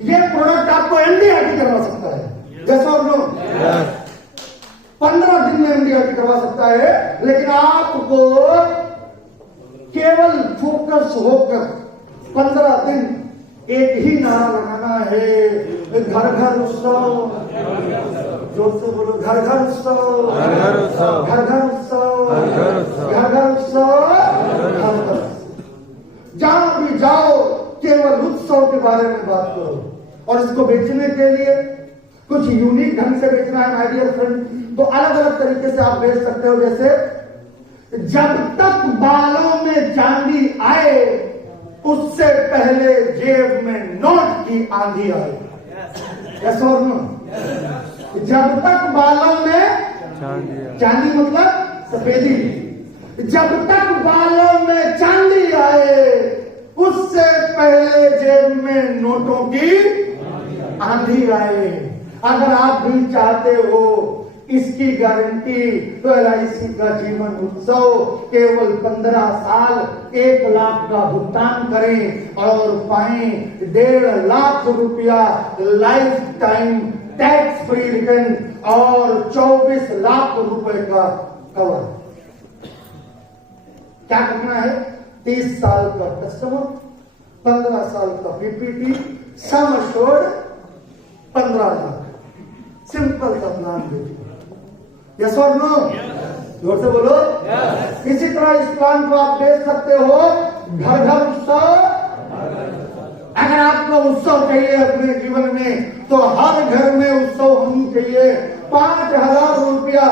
ये प्रोडक्ट आपको एमडीआरटी करवा सकता है। यस और नो? 15 दिन में एमडीआरटी करवा सकता है, लेकिन आपको केवल फोकस होकर 15 दिन एक ही नारा लगाना है, घर घर उत्सव। जोर से बोलो, घर घर उत्सव, घर घर उत्सव, घर घर उत्सव, घर घर उत्सव। जहां भी जाओ केवल उत्सव के बारे में बात करो। और इसको बेचने के लिए कुछ यूनिक ढंग से बेचना है माय डियर फ्रेंड, तो अलग अलग तरीके से आप बेच सकते हो। जैसे जब तक बालों में चांदी आए उससे पहले जेब में नोट की आंधी आए। यस और नो? जब तक बालों में चांदी मतलब सफेदी, जब तक बालों में चांदी आए उससे पहले जेब में नोटों की आंधी आए। अगर आप भी चाहते हो इसकी गारंटी, तो LIC का जीवन उत्सव केवल 15 साल 1 लाख का भुगतान करें और पाएं 1.5 लाख रुपया life time tax free return और 24 लाख रुपए का कवर। क्या करना है? 30 साल का कस्टमर, 15 साल का PPT, sum assured 15 lakh. Simple सा प्लान देखिए। यस और नो? जोर से बोलो। इसी तरह इस प्लान को आप देख सकते हो, घर घर उत्सव। अगर आपको उत्सव चाहिए अपने जीवन में, तो हर घर में उत्सव होनी चाहिए। 5,000 रुपया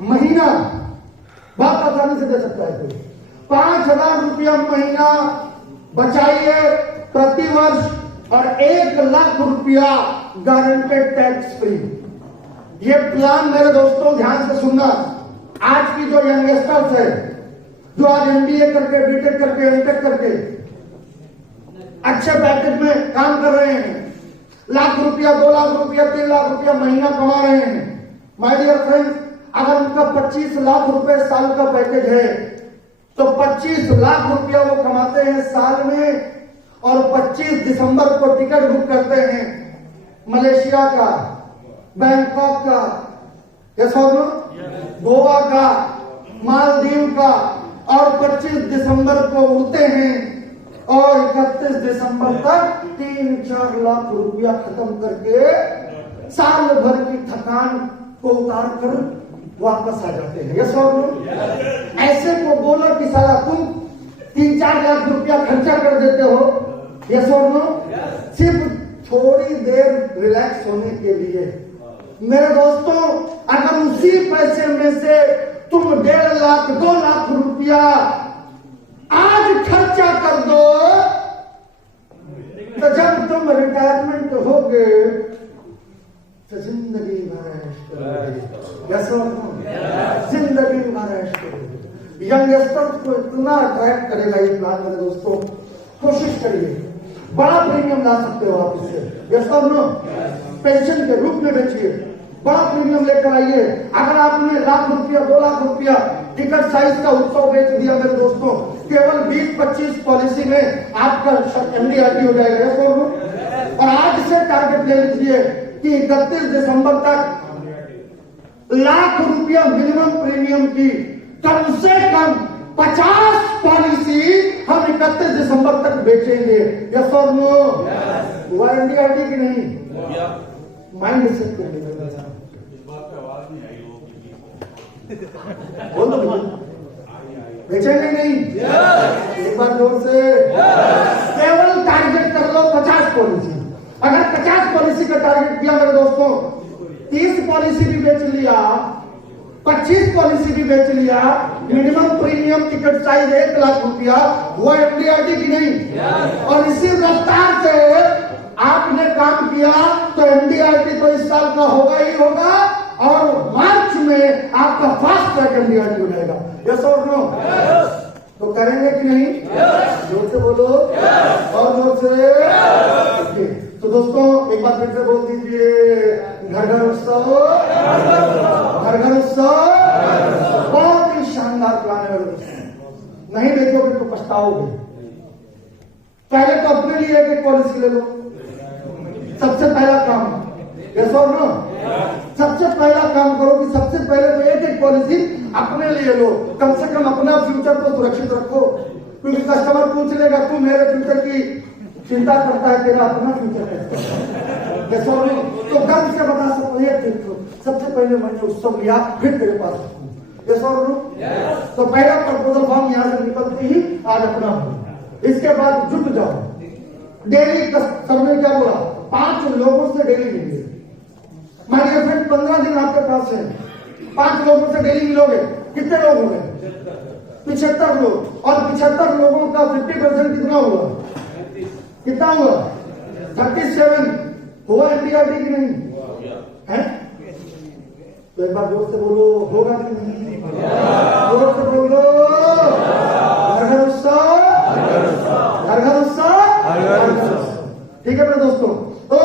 महीना बहुत आसानी से दे सकता है कोई। 5,000 रुपया महीना बचाइए प्रति वर्ष और 1 लाख रुपया गारंटेड टैक्स फ्री। ये प्लान मेरे दोस्तों ध्यान से सुनना। आज की जो यंगस्टर्स है, जो आज MBA करके, BTech करके, MTech करके अच्छे पैकेज में काम कर रहे हैं, लाख रुपया, 2 लाख रुपया, 3 लाख रुपया महीना कमा रहे हैं। माय डियर फ्रेंड्स, अगर उनका 25 लाख रुपए साल का पैकेज है, तो 25 लाख रुपया वो कमाते हैं साल में, और 25 दिसंबर को टिकट बुक करते हैं मलेशिया का, बैंकॉक का, यस और नो? गोवा का, मालदीव का, और 25 दिसंबर को उड़ते हैं और 31 दिसंबर तक 3-4 लाख रुपया खत्म करके साल भर की थकान को उतार कर वापस आ जाते हैं। यस और नो? ऐसे को बोलो कि साला तुम 3-4 लाख रुपया खर्चा कर देते हो। यस और नो? सिर्फ थोड़ी देर रिलैक्स होने के लिए। मेरे दोस्तों, अगर उसी पैसे में से तुम 1.5 लाख 2 लाख रुपया आज खर्चा कर दो, तो जब तुम रिटायरमेंट होगे तो जिंदगी भर ऐश करोगे। यस और नो? जिंदगी भर ऐश करोगे। यंगस्टर्स को इतना अट्रैक्ट करेगा ये प्लान मेरे दोस्तों, कोशिश करिए। बड़ा प्रीमियम ला सकते हो आप इससे। यस और नो? पेंशन के रूप में बेचिए, बड़ा प्रीमियम लेकर आइए। अगर आपने लाख रुपया 2 लाख रुपया टिकट साइज का उत्सव बेच दिया मेरे दोस्तों, केवल 20-25 पॉलिसी में आपका MDRT हो जाएगा। यस और नो? और आज से टारगेट ले लीजिए कि 31 दिसंबर तक लाख रुपया मिनिमम प्रीमियम की कम से कम 50 पॉलिसी हम 31 दिसंबर तक बेचेंगे। यस और नो? हुआ MDRT की नहीं? माइंड सेट कर लेगा। बोल दो, बेचेंगे नहीं? एक बार जोर से। केवल टारगेट कर लो 50 पॉलिसी। अगर 50 पॉलिसी का टारगेट किया मेरे दोस्तों, 30 पॉलिसी भी बेच लिया, 25 पॉलिसी भी बेच लिया, minimum premium ticket size 1 lakh रुपया, वो MDRT की नहीं। और इसी रफ्तार से आपने काम किया तो MDRT तो इस साल का होगा ही होगा, और मार्च में आपका फास्ट ट्रैक MDRT हो जाएगा। यस और नो? तो करेंगे कि नहीं? जोर से बोलो, और जोर से। तो दोस्तों एक बार फिर से बोल दीजिए, घर घर उत्सव, घर घर उत्सव। बहुत ही शानदार प्लान है मेरे दोस्तों। नहीं बेचोगे तो पछताओगे। पहले तो अपने लिए कि पॉलिसी ले लो। सबसे पहला काम, यस और नो, सबसे पहला काम करो कि सबसे पहले तो एक पॉलिसी अपने लिए लो। कम से कम अपना फ्यूचर तो सुरक्षित रखो, क्योंकि कस्टमर पूछ लेगा तू मेरे फ्यूचर की चिंता करता है, तेरा अपना फ्यूचर कैसा है? यस और नो, तो गर्व से बता सकते हैं देखो सबसे पहले मैंने उत्सव लिया, फिर तेरे पास यस और नो। तो पहला प्रपोजल फॉर्म यहाँ से निकलते ही आज अपना, इसके बाद जुट जाओ। डेली सर्वे क्या बोला, 5 लोगों से डेली मिलिए। माय डियर फ्रेंड, 15 दिन आपके पास है, 5 लोगों से डेली मिलोगे, कितने लोग हो गए? 75 लोग। और 75 लोगों का 50% कितना हुआ? कितना हुआ? 37 हुआ एनडीआरटी की नहीं है? तो एक बार जोर से बोलो, होगा कि नहीं? जोर से बोलो, घर घर उत्सव, घर घर उत्सव। ठीक है मेरे दोस्तों, तो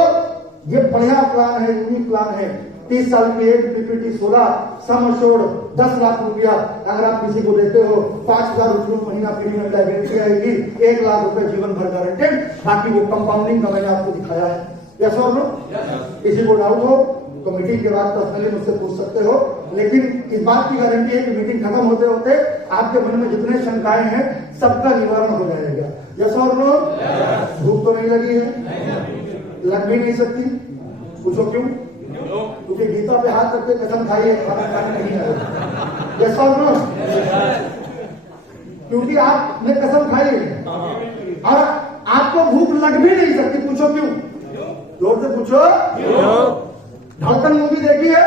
ये बढ़िया प्लान है, यूनिक प्लान है। 30 साल की age, PPT 16, sum assured 10 lakh रुपया अगर आप किसी को देते हो, 5,000 रुपये महीना प्रीमियम गारंटी आएगी, 1 लाख रुपए जीवन भर गारंटेड। बाकी वो कंपाउंडिंग का मैंने आपको दिखाया है। यस और नो? किसी को डाउट हो तो मीटिंग के बाद पर्सनली मुझसे पूछ सकते हो, लेकिन इस बात की गारंटी है कि मीटिंग खत्म होते होते आपके मन में जितने शंकाएं हैं सबका निवारण हो जाएगा। यस और नो? भूख तो नहीं लगी है? लग भी नहीं सकती? पूछो क्यों? क्योंकि गीता पे हाथ रख के कसम खाई है, खाना खाने नहीं आएगा। यस और नो? क्योंकि आपने कसम खाई है और आपको भूख लग भी नहीं सकती। पूछो क्यों? जोर से पूछो। धड़कन मूवी देखी है?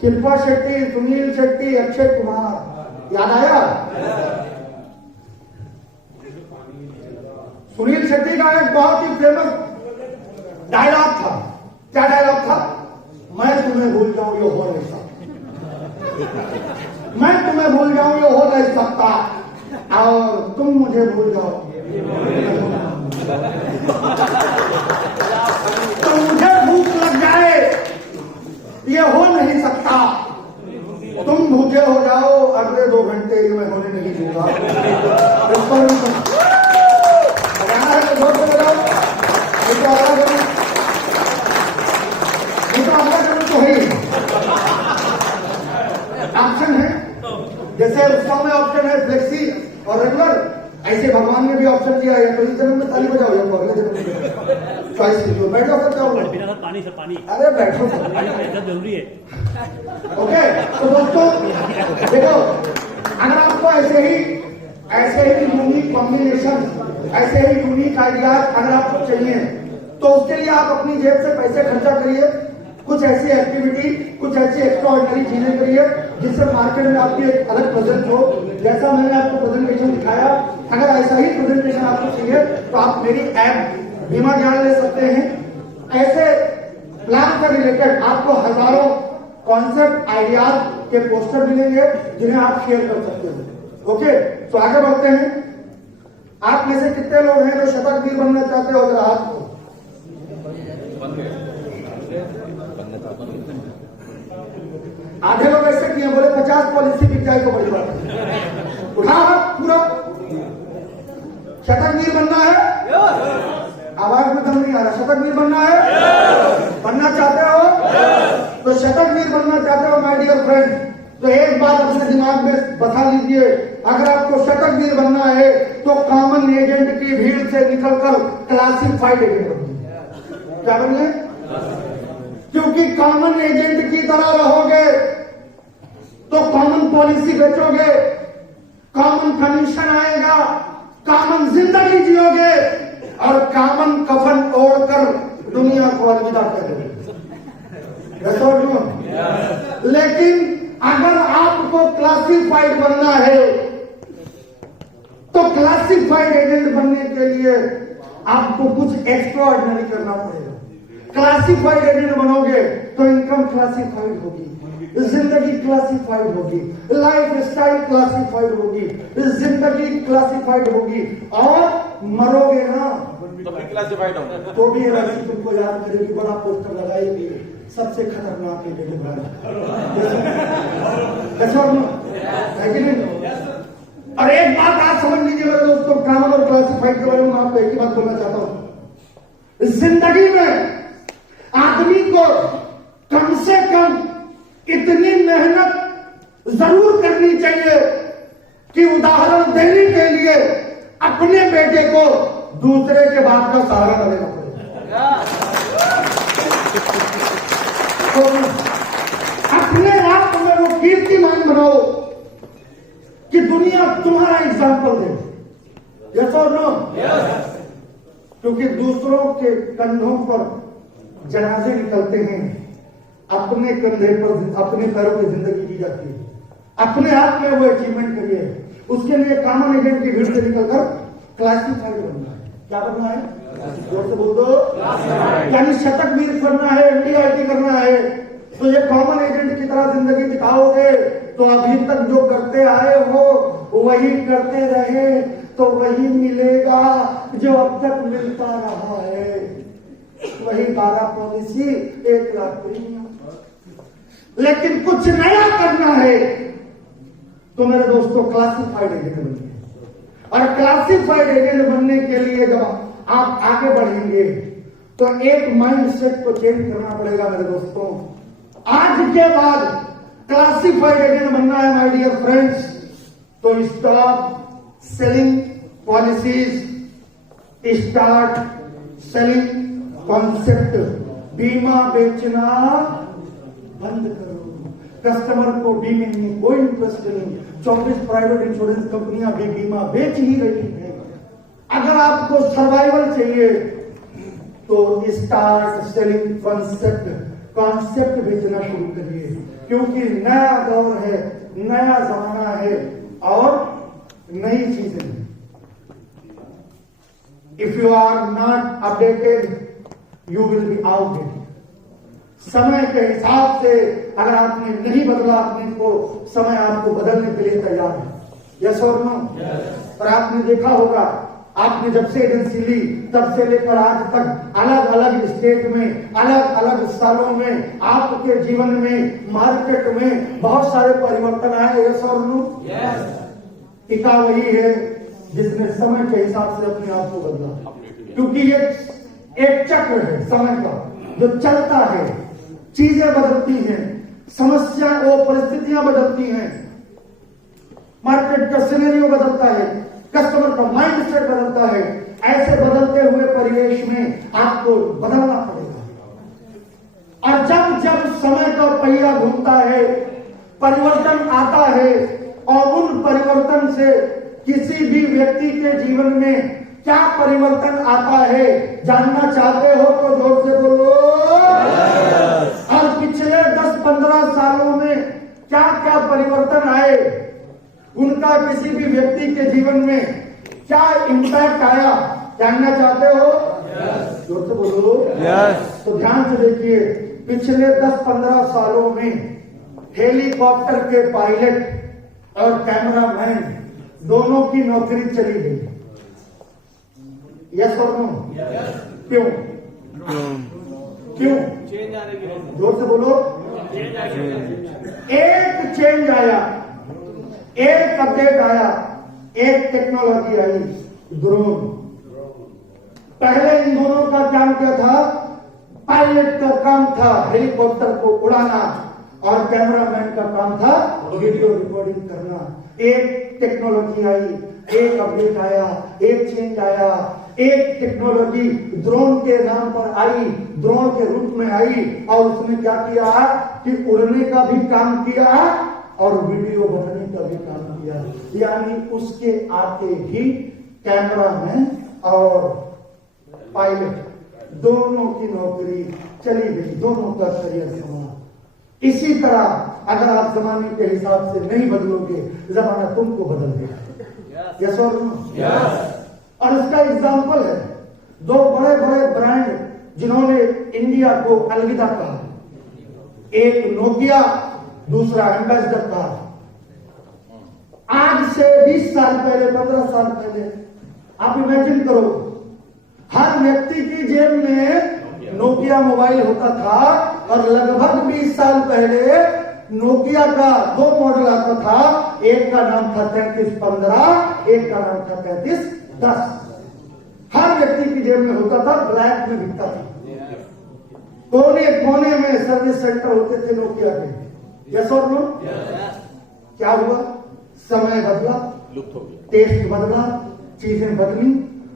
शिल्पा शेट्टी, सुनील शेट्टी, अक्षय कुमार, याद आया? सुनील शेट्टी का एक बहुत ही फेमस डायलॉग था। क्या डायलॉग था? मैं तुम्हें भूल जाऊं ये हो नहीं सकता, मैं तुम्हें भूल जाऊं ये हो नहीं सकता, और तुम मुझे भूल जाओ तो मुझे भूख लग जाए ये हो नहीं सकता, तुम भूखे हो जाओ अगले 2 घंटे ये मैं होने नहीं दूंगा। ऑप्शन है, जैसे उत्सव में ऑप्शन है फ्लेक्सी और रेगुलर, ऐसे भगवान ने भी ऑप्शन दिया है। तो इस जन्म में ताली बजाओ, या अगले जन्म में चॉइस कीजिए। बैठो सर, क्या होगा? पानी सर, पानी। अरे बैठो सर, जरूरी है। ओके, तो दोस्तों देखो, अगर आपको ऐसे ही यूनिक कॉम्बिनेशन, ऐसे ही यूनिक आइडियाज अगर आपको चाहिए तो उसके लिए आप अपनी जेब से पैसे खर्चा करिए, कुछ ऐसी एक्टिविटी, कुछ ऐसी एक्स्ट्राऑर्डिनरी चीजें करिए जिससे मार्केट में आपकी एक अलग प्रेजेंस हो। जैसा मैंने आपको प्रेजेंटेशन दिखाया, अगर ऐसा ही प्रेजेंटेशन आपको चाहिए तो आप मेरी ऐप बीमा ज्ञान ले सकते हैं। ऐसे प्लान से रिलेटेड आपको हजारों कॉन्सेप्ट आइडियाज के पोस्टर मिलेंगे जिन्हें आप शेयर कर सकते हो। ओके, तो आगे बढ़ते हैं। आप में से कितने लोग हैं जो शतकवीर बनना चाहते हो? जरा हाथ को। आधे लोग ऐसे किए, बोले 50 पॉलिसी बिक जाए तो बड़ी बात है। उठा पूरा शतकवीर बनना है? आवाज में दम नहीं आ रहा। शतकवीर बनना है? बनना चाहते हो? तो शतकवीर बनना चाहते हो माय डियर फ्रेंड, तो एक बात अपने दिमाग में बता लीजिए, अगर आपको शतकवीर बनना है तो कॉमन एजेंट की भीड़ से निकलकर क्लासिफाइड एजेंट बनिए। क्या बनिए? क्योंकि कॉमन एजेंट की तरह रहोगे तो कॉमन पॉलिसी बेचोगे, कॉमन कमीशन आएगा, कॉमन जिंदगी जियोगे और कॉमन कफन ओढ़कर दुनिया को अलविदा करोगे। लेकिन अगर आपको क्लासिफाइड बनना है तो क्लासिफाइड एजेंट बनने के लिए आपको कुछ एक्स्ट्राऑर्डिनरी करना पड़ेगा। क्लासिफाइड एजेंट बनोगे तो इनकम क्लासिफाइड होगी, जिंदगी क्लासिफाइड होगी, लाइफ स्टाइल क्लासिफाइड होगी, जिंदगी क्लासिफाइड होगी, और मरोगे ना तो भी क्लासिफाइड होगा। तो भी राशि तुमको याद करेगी, बड़ा पोस्टर लगाएगी, सबसे खतरनाक एजेंट और एक बात आज समझ लीजिए मेरे दोस्तों, कॉमन और क्लासिफाइड के बारे में आपको एक ही बात बोलना चाहता हूं। जिंदगी में आदमी को कम से कम इतनी मेहनत जरूर करनी चाहिए कि उदाहरण देने के लिए अपने बेटे को दूसरे के बात का सहारा न लेना पड़े। तो अपने आप में वो कीर्तिमान बनाओ कि दुनिया तुम्हारा एग्जाम्पल दे। यस और नो? क्योंकि दूसरों के कंधों पर जनाजे निकलते हैं, अपने कंधे पर अपने पैरों की जिंदगी जी जाती है। अपने आप में वो अचीवमेंट करिए। उसके लिए कॉमन एजेंट की भीड़ से निकलकर क्लासिफाइड बनना है। क्या बनना है? जोर से बोल दो। यानी शतक वीर करना है, NDIT करना है। तो ये कॉमन एजेंट की तरह जिंदगी बिताओगे तो अभी तक जो करते आए हो वही करते रहे तो वही मिलेगा जो अब तक मिलता रहा है। वही 12 पॉलिसी, 1 लाख प्रीमियम। लेकिन कुछ नया करना है तो मेरे दोस्तों क्लासिफाइड एजेंट बनिए। और क्लासिफाइड एजेंट बनने के लिए जब आप आगे बढ़ेंगे तो एक माइंडसेट को चेंज करना पड़ेगा मेरे दोस्तों। आज के बाद क्लासिफाइड एजेंट बनना है माय डियर फ्रेंड्स, तो stop selling policies, start selling concept. बीमा बेचना बंद करो। कस्टमर को बीमे में कोई इंटरेस्ट नहीं। 24 प्राइवेट इंश्योरेंस कंपनियां भी बीमा बेच ही रही है। अगर आपको सर्वाइवल चाहिए तो स्टार्ट सेलिंग कॉन्सेप्ट बेचना शुरू करिए, क्योंकि नया दौर है, नया जमाना है और नई चीजें हैं। If you are not updated you will be outdated. समय के हिसाब से अगर आपने नहीं बदला अपने को, समय आपको बदलने के लिए तैयार है। यस और नो? और आपने देखा होगा, आपने जब से एजेंसी ली तब से लेकर आज तक अलग अलग स्टेट में, अलग अलग सालों में आपके जीवन में, मार्केट में बहुत सारे परिवर्तन आए। यस और नो? टिका वही है जिसने समय के हिसाब से अपने आप को बदला, क्योंकि ये एक चक्र है समय का जो चलता है। चीजें बदलती हैं, समस्या वो परिस्थितियां बदलती हैं, मार्केट का सिनेरियो बदलता है, कस्टमर का माइंडसेट बदलता है। ऐसे बदलते हुए परिवेश में आपको बदलना पड़ेगा। और जब जब समय का पहिया घूमता है, परिवर्तन आता है और उन परिवर्तन से किसी भी व्यक्ति के जीवन में क्या परिवर्तन आता है जानना चाहते हो तो जोर से बोलो। और पिछले 10-15 सालों में क्या क्या परिवर्तन आए, उनका किसी भी व्यक्ति के जीवन में क्या इंपैक्ट आया जानना चाहते हो? जोर से बोलो। तो ध्यान से देखिए, पिछले 10-15 सालों में हेलीकॉप्टर के पायलट और कैमरामैन दोनों की नौकरी चली गई। यस और नो? क्यों? क्यों? जोर से बोलो। एक चेंज आया, एक अपडेट आया, एक टेक्नोलॉजी आई, ड्रोन। पहले इन दोनों का काम क्या था? पायलट का काम था हेलीकॉप्टर को उड़ाना और कैमरामैन का काम था वीडियो रिकॉर्डिंग करना। एक टेक्नोलॉजी आई, एक अपडेट आया, एक चेंज आया, एक टेक्नोलॉजी ड्रोन के नाम पर आई, ड्रोन के रूप में आई और उसने क्या किया कि उड़ने का भी काम किया और वीडियो बनाने का भी काम किया। यानी उसके आते ही कैमरामैन और पायलट दोनों की नौकरी चली गई, दोनों का करियर समाप्त। इसी तरह अगर आप जमाने के हिसाब से नहीं बदलोगे, जमाना तुमको बदल देगा। यस और नो? और इसका एग्जाम्पल है 2 बड़े बड़े ब्रांड जिन्होंने इंडिया को अलविदा कहा। एक नोकिया, दूसरा एम्बेसडर था। आज से 20 साल पहले, 15 साल पहले आप इमेजिन करो, हर व्यक्ति की जेब में नोकिया मोबाइल होता था और लगभग 20 साल पहले नोकिया का 2 मॉडल आता था, एक का नाम था 3315, एक का नाम था 3310। हर व्यक्ति की जेब में होता था, ब्लैक में बिकता था। कोने कोने में सर्विस सेंटर होते थे नोकिया के। यस और नो? क्या हुआ? समय बदला, लुप्त हो गया। टेस्ट बदला, चीजें बदली।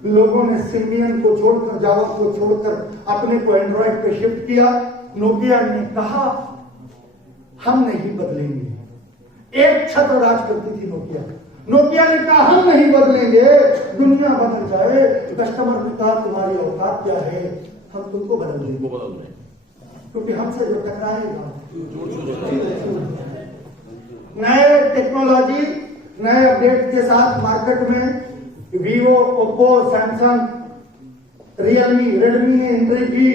लोगों ने सिम्बियन को छोड़कर, जावा को छोड़कर अपने को एंड्रॉइड पे शिफ्ट किया। नोकिया ने कहा हम नहीं बदलेंगे। एक छत्र राज करती थी नोकिया। नोकिया ने कहा हम नहीं बदलेंगे, दुनिया बदल जाए। कस्टमर ने कहा तुम्हारी औकात क्या है, हम तुमको बदल देंगे। उनको बदल दें। क्योंकि हमसे जो टकराएगा, नए टेक्नोलॉजी, नए अपडेट के साथ मार्केट में Vivo, Oppo, Samsung, Realme, Redmi ने एंट्री की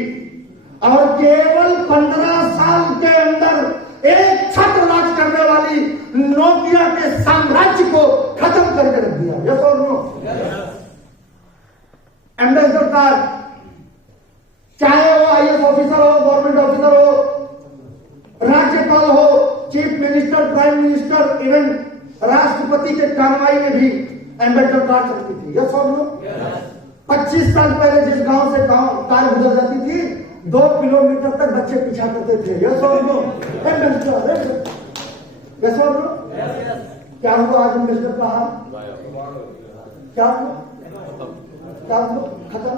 और केवल 15 साल के अंदर एक छत्र राज करने वाली नोकिया के साम्राज्य को खत्म करके रख दिया। यस और नो? एम्बेसडर कार्ड, चाहे वो आईएएस ऑफिसर हो, गवर्नमेंट ऑफिसर हो, राज्यपाल हो, chief minister, prime minister, even राष्ट्रपति के कार्रवाई में भी एम्बेसडर कार चलती थी। यस और नो? 25 साल पहले जिस गांव से गांव कार गुजर जाती थी, 2 किलोमीटर तक बच्चे पीछा करते थे। यस और नो? एम्बेसडर। यस और नो? क्या हुआ आज एम्बेसडर का हाल? क्या हुआ? क्या हुआ? खत्म।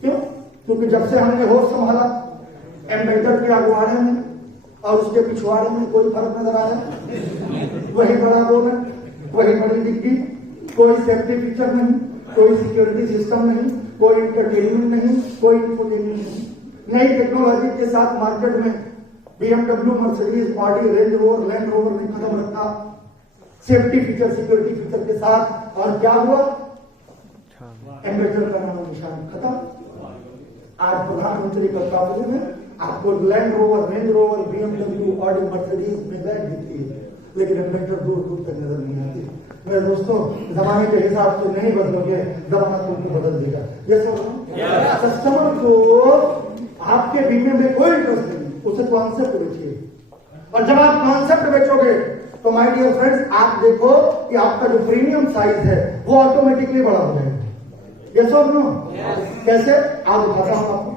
क्यों? क्योंकि जब से हमने होश संभाला, एम्बेसडर के अगुवाड़े में और उसके पिछवाड़े में कोई फर्क नजर आया? वही बड़ा बोनट, वही बड़ी डिग्गी, कोई सेफ्टी फीचर नहीं, कोई सिक्योरिटी सिस्टम नहीं, कोई इंटरटेनमेंट नहीं, कोई इंफोटेनमेंट नहीं। नई टेक्नोलॉजी के साथ मार्केट में BMW, Mercedes, Audi, range rover, land rover ने कदम रखा सेफ्टी फीचर, सिक्योरिटी फीचर के साथ। और क्या हुआ? एम्बेसडर का नाम निशान खत्म। आज प्रधानमंत्री का काबिल में आपको land rover, range rover, BMW, Audi, Mercedes में बैठ दिखती है, लेकिन एम्बेसडर दूर दूर तक नजर नहीं आती। मेरे दोस्तों, जमाने के हिसाब से नहीं बदलोगे, जमाना तुमको बदल देगा। ये सब कस्टमर को आपके बीमे में कोई इंटरेस्ट नहीं, उसे कॉन्सेप्ट बेचिए। और जब आप कॉन्सेप्ट बेचोगे तो माय डियर फ्रेंड्स, आप देखो कि आपका जो प्रीमियम साइज है वो ऑटोमेटिकली बड़ा हो जाएगा। यस और नो? कैसे? आज बताता हूं आपको।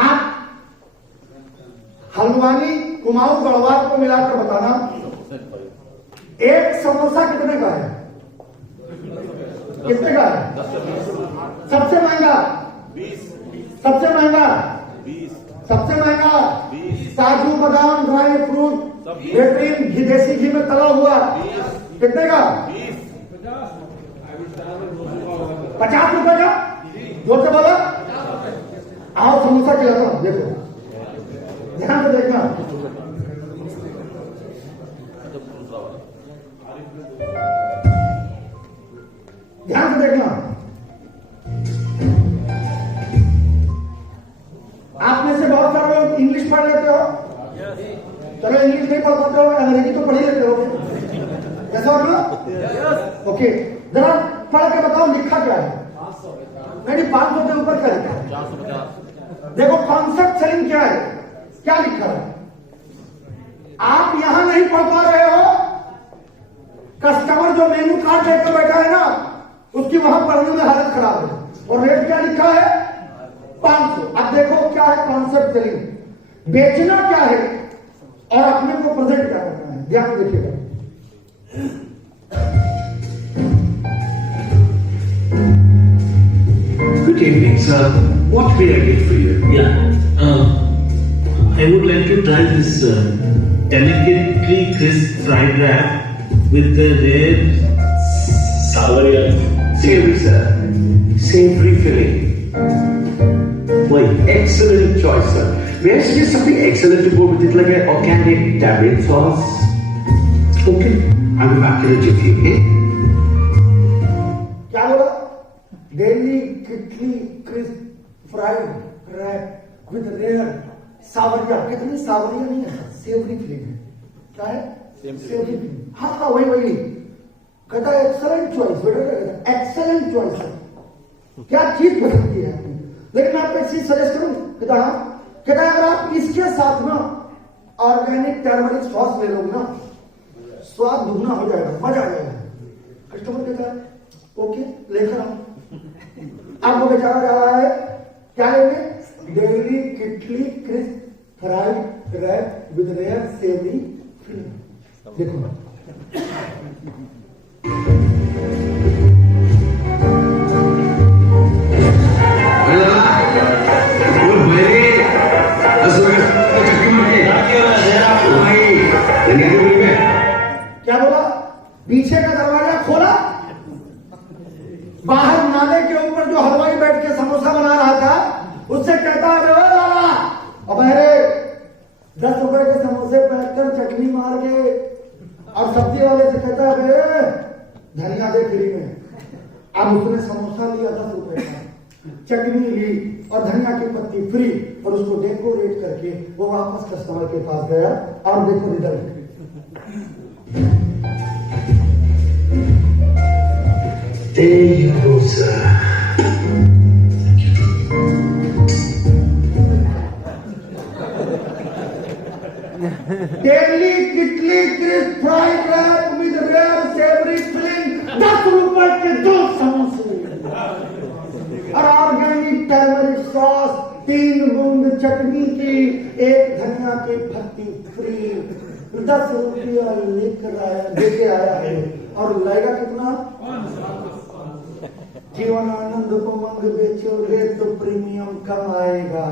आप हल्द्वानी, कुमाऊं, गढ़वाल को मिलाकर बताना, एक समोसा कितने का है? कितने का है? सबसे महंगा 20, सबसे महंगा 20, सबसे महंगा 20, काजू, बादाम, ड्राई फ्रूट, बेहतरीन घी, देसी घी में तला हुआ, कितने का? 20, 50 रुपए का। जोर से बोला। आओ समोसा खिलाता हूं, देखो, ध्यान से देखना। ध्यान से देखना। आप में से बहुत सारे लोग इंग्लिश पढ़ लेते हो। चलो इंग्लिश नहीं पढ़ पाते हो, अंग्रेजी तो पढ़ ही लेते हो। ऐसा हो ना? ओके, जरा पढ़ के बताओ लिखा क्या है? नहीं, 500 के ऊपर क्या लिखा है? 450। देखो कॉन्सेप्ट सेलिंग क्या है, क्या लिखा है? आप यहां नहीं पढ़ पा रहे हो, कस्टमर जो मेनू कार्ड लेकर बैठा है ना, उसकी वहां पढ़ने में हालत खराब है। और रेट क्या लिखा है? 500। अब देखो क्या है कॉन्सेप्ट सेलिंग, बेचना क्या है और अपने को प्रेजेंट क्या करना है। ध्यान देखिएगा। Good evening, sir. What may I get for you? Yeah, I would like to try this delicately crisp fried wrap with the rare savory. Savory, sir. Savory filling. Why? Excellent choice, sir. May I suggest something excellent to go with it, like an organic tamarind sauce? Okay, I'll be back in a jiffy, okay? क्या बोला? Daily कितनी crisp fried wrap with rare सावरिया। कितनी सावरिया नहीं है, Sewri feeling है। क्या है? सेवरी फीलिंग। हाँ हाँ, वही वही। कहता है एक्सलेंट चॉइस, बेटा एक्सलेंट चॉइस है। क्या चीज पसंद की है आपने? लेकिन मैं आपको एक चीज सजेस्ट करूं। कहता है अगर आप इसके साथ ना ऑर्गेनिक टर्मरिक सॉस ले लोगे ना, स्वाद दुगना हो जाएगा, मजा आ जाएगा। कस्टमर कहता है ओके लेकर आओ। आपको बेचारा जा रहा है क्या लेंगे? Dairy kitly crisp fried wrap with rare savoury filling. देखो क्या बोला? पीछे का दरवाजा खोला, बाहर नाले के ऊपर जो हलवाई बैठ के समोसा बना रहा था उससे कहता है लाला, अब अरे 10 रुपए के समोसे पैक कर, चटनी मार के, और सब्जी वाले से कहता है धनिया दे फ्री में। अब उसने समोसा लिया 10 रुपए का, चटनी ली और धनिया की पत्ती फ्री, और उसको डेकोरेट करके वो वापस कस्टमर के पास गया और देखो result. There you go, sir. Daily kitly crisp fried wrap with rare savoury filling, 10 रुपए के 2 समोसे और ऑर्गेनिक टर्मरिक सॉस, 3 बूंद चटनी की, 1 धनिया की पत्ती फ्री, 10 रुपया लेकर आया, लेके आया है। और लाएगा कितना? जीवन आनंद उमंग बेचोगे तो प्रीमियम कम आएगा,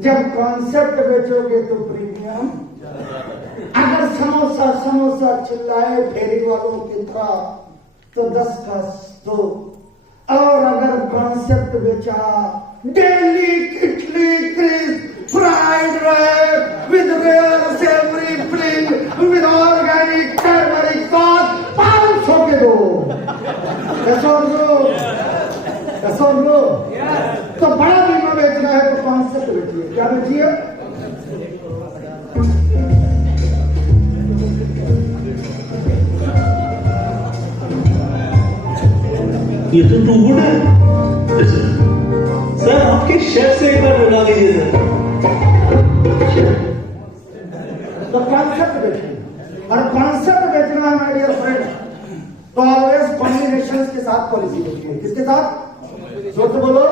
जब कॉन्सेप्ट बेचोगे तो प्रीमियम। अगर समोसा समोसा चिल्लाए फेरी वालों की तरह तो 10 का 2, और अगर कॉन्सेप्ट बेचा daily kitly crisp fried wrap with rare savoury filling with organic turmeric sauce, 500 के 2। तो बड़ा बीमा बेचना है तो कॉन्सेप्ट बेचिए। क्या बेचिए? ये तो टू गुड है सर। आपके शेफ से एक बार बुला लीजिए सर। तो कॉन्सेप्ट बेचिए, और कॉन्सेप्ट बेचना है माय डियर फ्रेंड तो ऑलवेज कॉम्बिनेशन के साथ पॉलिसी बेचिए। किसके साथ? जोर से बोलो।